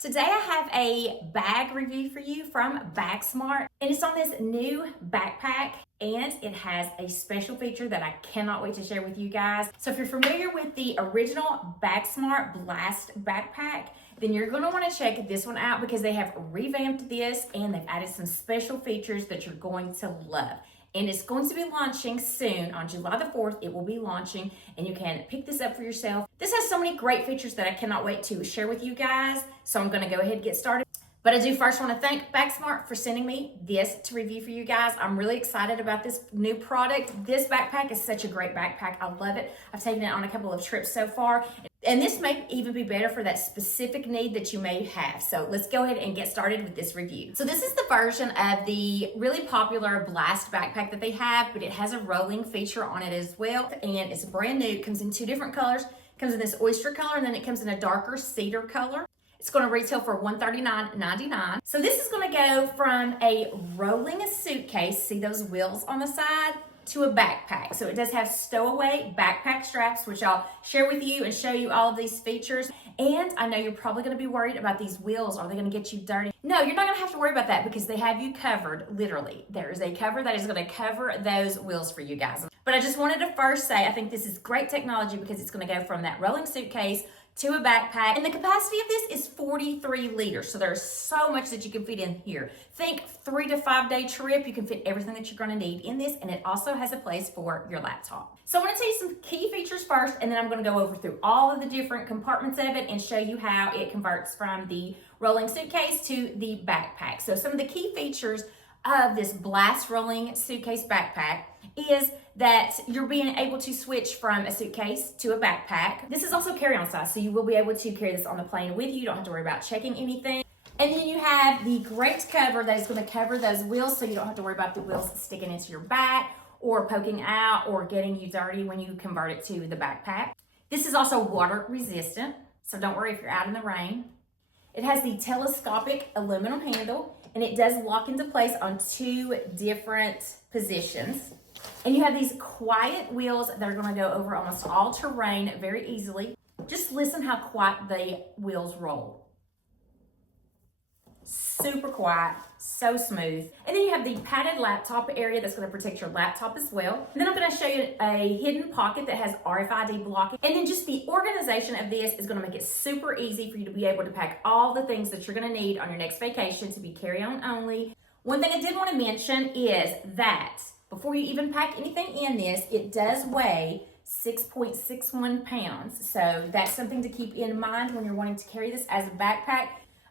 Today I have a bag review for you from Bagsmart, and it's on this new backpack, and it has a special feature that I cannot wait to share with you guys. So if you're familiar with the original Bagsmart Blast backpack, then you're going to want to check this one out because they have revamped this and they've added some special features that you're going to love. And it's going to be launching soon on July the 4th. It will be launching and you can pick this up for yourself. This has so many great features that I cannot wait to share with you guys. So I'm going to go ahead and get started. But I do first want to thank Bagsmart for sending me this to review for you guys. I'm really excited about this new product. This backpack is such a great backpack. I love it. I've taken it on a couple of trips so far. And this may even be better for that specific need that you may have. So let's go ahead and get started with this review. So this is the version of the really popular Blast backpack that they have, but it has a rolling feature on it as well. And it's brand new. It comes in two different colors. It comes in this oyster color, and then it comes in a darker cedar color. It's going to retail for $139.99. So this is going to go from a rolling suitcase, see those wheels on the side, to a backpack. So it does have stowaway backpack straps, which I'll share with you and show you all of these features. And I know you're probably going to be worried about these wheels. Are they going to get you dirty? No, you're not going to have to worry about that because they have you covered, literally. There is a cover that is going to cover those wheels for you guys. But I just wanted to first say, I think this is great technology because it's going to go from that rolling suitcase to a backpack. And the capacity of this is 43 liters. So there's so much that you can fit in here. Think 3 to 5 day trip. You can fit everything that you're going to need in this. And it also has a place for your laptop. So I want to tell you some key features first, and then I'm going to go over through all of the different compartments of it and show you how it converts from the rolling suitcase to the backpack. So some of the key features of this Blast rolling suitcase backpack is that you're being able to switch from a suitcase to a backpack. This is also carry-on size, so you will be able to carry this on the plane with you. You don't have to worry about checking anything. And then you have the great cover that is going to cover those wheels, so you don't have to worry about the wheels sticking into your back or poking out or getting you dirty when you convert it to the backpack. This is also water resistant, so don't worry if you're out in the rain. It has the telescopic aluminum handle, and it does lock into place on 2 different positions. And you have these quiet wheels that are going to go over almost all terrain very easily. Just listen how quiet the wheels roll. Super quiet, so smooth. And then you have the padded laptop area that's going to protect your laptop as well. And then I'm going to show you a hidden pocket that has RFID blocking. And then just the organization of this is going to make it super easy for you to be able to pack all the things that you're going to need on your next vacation to be carry-on only. One thing I did want to mention is that before you even pack anything in this, it does weigh 6.61 pounds. So that's something to keep in mind when you're wanting to carry this as a backpack.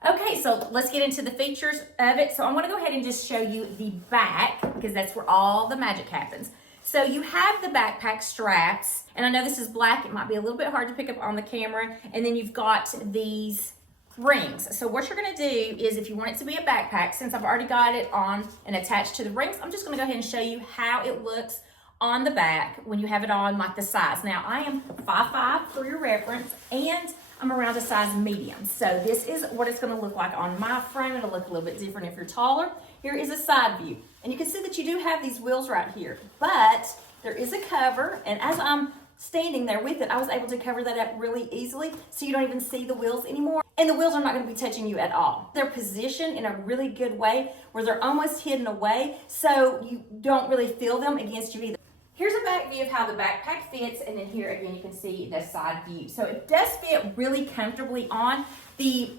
Okay, so let's get into the features of it. So I'm going to go ahead and just show you the back because that's where all the magic happens. So you have the backpack straps, and I know this is black. It might be a little bit hard to pick up on the camera. And then you've got these rings. So what you're going to do is, if you want it to be a backpack, since I've already got it on and attached to the rings, I'm just going to go ahead and show you how it looks on the back when you have it on, like the size. Now I am 5'5" for your reference, and I'm around a size medium. So this is what it's going to look like on my frame. It'll look a little bit different if you're taller. Here is a side view, and you can see that you do have these wheels right here, but there is a cover, and as I'm standing there with it, I was able to cover that up really easily so you don't even see the wheels anymore. And the wheels are not going to be touching you at all. They're positioned in a really good way where they're almost hidden away so you don't really feel them against you either. Here's a back view of how the backpack fits, and then here again you can see the side view. So it does fit really comfortably on. The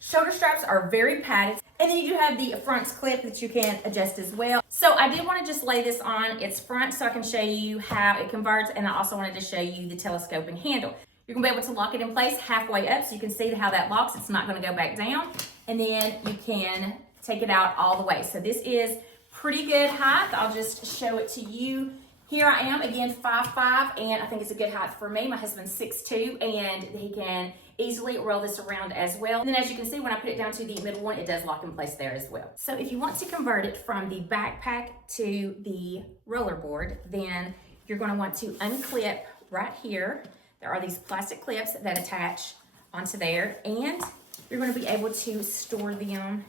shoulder straps are very padded, and then you do have the front clip that you can adjust as well. So I did want to just lay this on its front so I can show you how it converts, and I also wanted to show you the telescoping handle. You're going to be able to lock it in place halfway up so you can see how that locks. It's not going to go back down, and then you can take it out all the way. So this is pretty good height. I'll just show it to you. Here I am, again, 5'5", and I think it's a good height for me. My husband's 6'2", and he can easily roll this around as well. And then as you can see, when I put it down to the middle one, it does lock in place there as well. So if you want to convert it from the backpack to the rollerboard, then you're going to want to unclip right here. There are these plastic clips that attach onto there, and you're going to be able to store them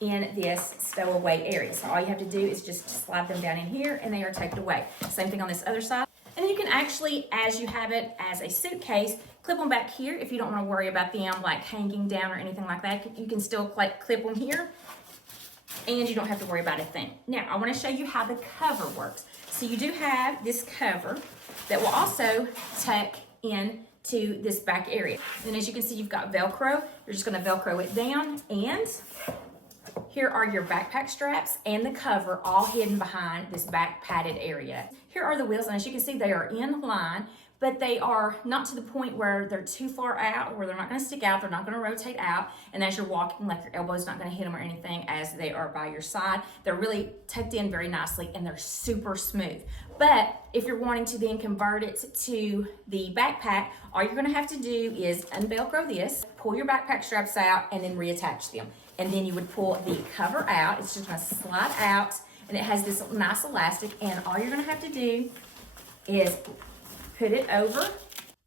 in this stowaway area. So all you have to do is just slide them down in here and they are tucked away. Same thing on this other side. And then you can actually, as you have it as a suitcase, Clip them back here if you don't want to worry about them like hanging down or anything like that. You can still like clip them here and you don't have to worry about a thing. Now, I want to show you how the cover works. So you do have this cover that will also tuck in to this back area. And as you can see, you've got Velcro. You're just going to Velcro it down, and here are your backpack straps and the cover all hidden behind this back padded area. Here are the wheels, and as you can see, they are in line, but they are not to the point where they're too far out, where they're not going to stick out, they're not going to rotate out, and as you're walking, like your elbow's not going to hit them or anything as they are by your side. They're really tucked in very nicely, and they're super smooth. But if you're wanting to then convert it to the backpack, all you're going to have to do is unvelcro this, pull your backpack straps out, and then reattach them. And then you would pull the cover out. It's just going to slide out, and it has this nice elastic, and all you're going to have to do is put it over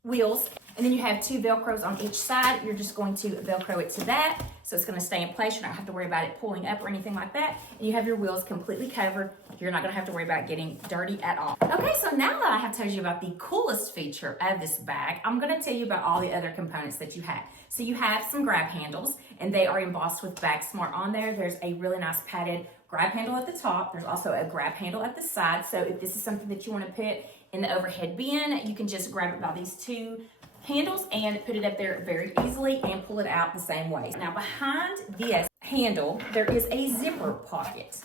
wheels, and then you have two Velcros on each side. You're just going to Velcro it to that, so it's going to stay in place. You're not going to have to worry about it pulling up or anything like that, and you have your wheels completely covered. You're not going to have to worry about getting dirty at all. Okay, so now that I have told you about the coolest feature of this bag, I'm going to tell you about all the other components that you have. So you have some grab handles, and they are embossed with Bagsmart on there. There's a really nice padded grab handle at the top. There's also a grab handle at the side, so if this is something that you want to put in the overhead bin, you can just grab it by these two handles and put it up there very easily and pull it out the same way. Now behind this handle, there is a zipper pocket.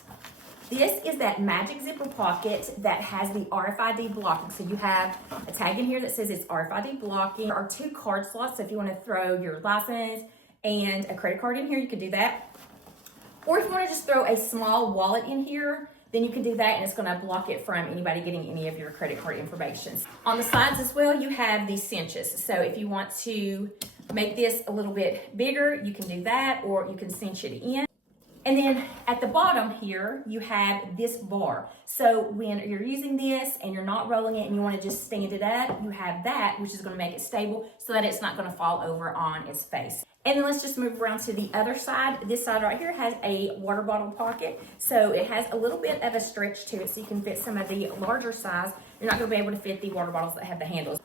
This is that magic zipper pocket that has the RFID blocking. So you have a tag in here that says it's RFID blocking. There are two card slots, so if you want to throw your license and a credit card in here, you can do that. Or if you want to just throw a small wallet in here, then you can do that, and it's going to block it from anybody getting any of your credit card information. On the sides as well, you have these cinches. So if you want to make this a little bit bigger, you can do that, or you can cinch it in. And then at the bottom here, you have this bar. So when you're using this and you're not rolling it and you want to just stand it up, you have that, which is going to make it stable so that it's not going to fall over on its face. And then let's just move around to the other side. This side right here has a water bottle pocket. So it has a little bit of a stretch to it so you can fit some of the larger size. You're not going to be able to fit the water bottles that have the handles.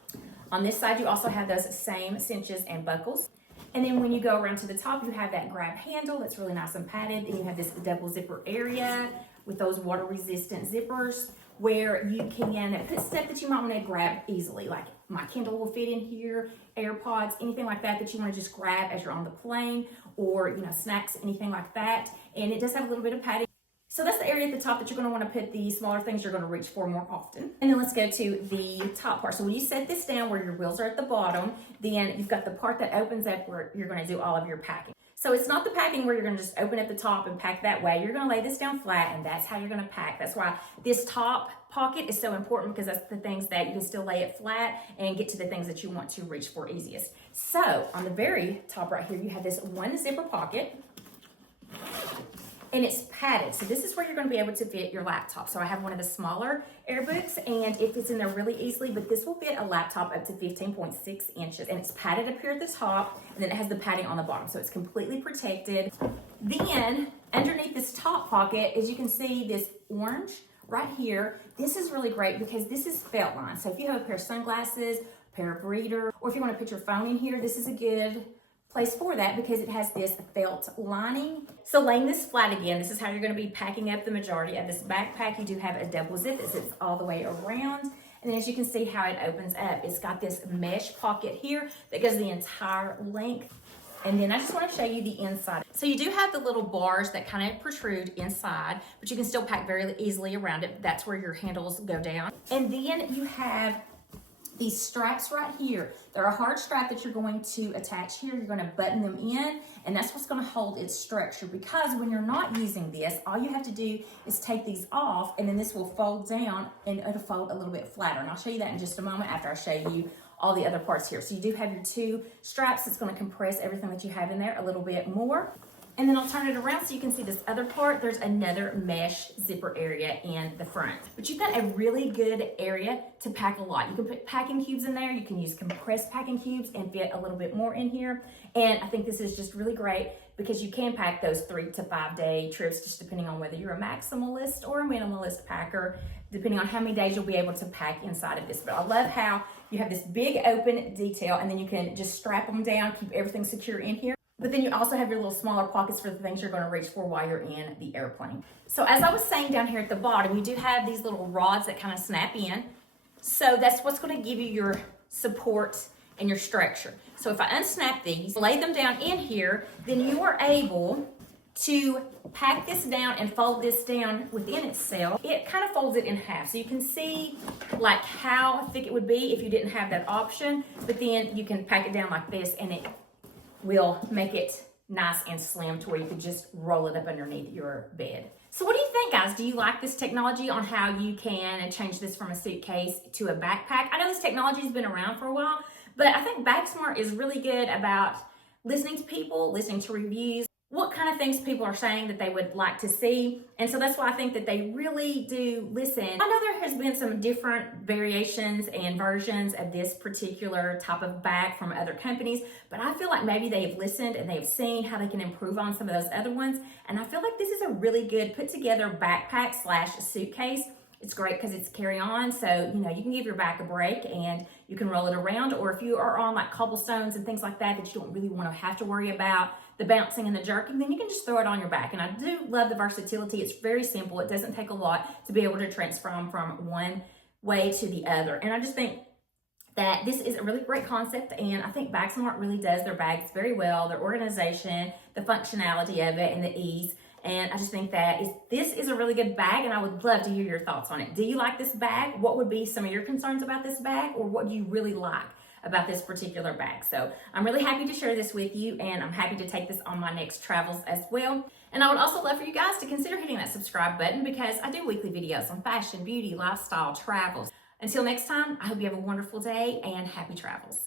On this side, you also have those same cinches and buckles. And then when you go around to the top, you have that grab handle that's really nice and padded. And you have this double zipper area with those water resistant zippers where you can put stuff that you might want to grab easily. Like my Kindle will fit in here, AirPods, anything like that you want to just grab as you're on the plane, or snacks, anything like that. And it does have a little bit of padding. So that's the area at the top that you're going to want to put the smaller things you're going to reach for more often. And then let's go to the top part. So when you set this down where your wheels are at the bottom, then you've got the part that opens up where you're going to do all of your packing. So it's not the packing where you're going to just open up the top and pack that way. You're going to lay this down flat, and that's how you're going to pack. That's why this top pocket is so important, because that's the things that you can still lay it flat and get to the things that you want to reach for easiest. So on the very top right here, you have this one zipper pocket. And it's padded. So this is where you're going to be able to fit your laptop. So I have one of the smaller AirBooks, and it fits in there really easily, but this will fit a laptop up to 15.6 inches. And it's padded up here at the top, and then it has the padding on the bottom. So it's completely protected. Then underneath this top pocket, as you can see, this orange right here, this is really great because this is felt line. So if you have a pair of sunglasses, a pair of readers, or if you want to put your phone in here, this is a good place for that because it has this felt lining. So laying this flat again, this is how you're going to be packing up the majority of this backpack. You do have a double zip that sits all the way around. And then as you can see how it opens up, it's got this mesh pocket here that goes the entire length. And then I just want to show you the inside. So you do have the little bars that kind of protrude inside, but you can still pack very easily around it. That's where your handles go down. And then you have these straps right here. They're a hard strap that you're going to attach here. You're going to button them in, and that's what's going to hold its structure, because when you're not using this, all you have to do is take these off, and then this will fold down and it'll fold a little bit flatter. And I'll show you that in just a moment after I show you all the other parts here. So you do have your two straps that's going to compress everything that you have in there a little bit more. And then I'll turn it around so you can see this other part. There's another mesh zipper area in the front. But you've got a really good area to pack a lot. You can put packing cubes in there. You can use compressed packing cubes and fit a little bit more in here. And I think this is just really great because you can pack those 3 to 5 day trips, just depending on whether you're a maximalist or a minimalist packer, depending on how many days you'll be able to pack inside of this. But I love how you have this big open detail, and then you can just strap them down, keep everything secure in here. But then you also have your little smaller pockets for the things you're going to reach for while you're in the airplane. So as I was saying down here at the bottom, you do have these little rods that kind of snap in. So that's what's going to give you your support and your structure. So if I unsnap these, lay them down in here, then you are able to pack this down and fold this down within itself. It kind of folds it in half. So you can see like how thick it would be if you didn't have that option, but then you can pack it down like this and it will make it nice and slim to where you could just roll it up underneath your bed. So what do you think, guys? Do you like this technology on how you can change this from a suitcase to a backpack? I know this technology has been around for a while, but I think Bagsmart is really good about listening to people, listening to reviews, what kind of things people are saying that they would like to see. And so that's why I think that they really do listen. I know there has been some different variations and versions of this particular type of bag from other companies, but I feel like maybe they have listened and they have seen how they can improve on some of those other ones. And I feel like this is a really good put together backpack / suitcase. It's great because it's carry on, so you know you can give your back a break and you can roll it around. Or if you are on like cobblestones and things like that you don't really want to have to worry about the bouncing and the jerking, then you can just throw it on your back. And I do love the versatility. It's very simple. It doesn't take a lot to be able to transform from one way to the other. And I just think that this is a really great concept, and I think Bagsmart really does their bags very well, their organization, the functionality of it, and the ease. And I just think that this is a really good bag, and I would love to hear your thoughts on it. Do you like this bag? What would be some of your concerns about this bag, or what do you really like about this particular bag? So I'm really happy to share this with you, and I'm happy to take this on my next travels as well. And I would also love for you guys to consider hitting that subscribe button because I do weekly videos on fashion, beauty, lifestyle, travels. Until next time, I hope you have a wonderful day and happy travels.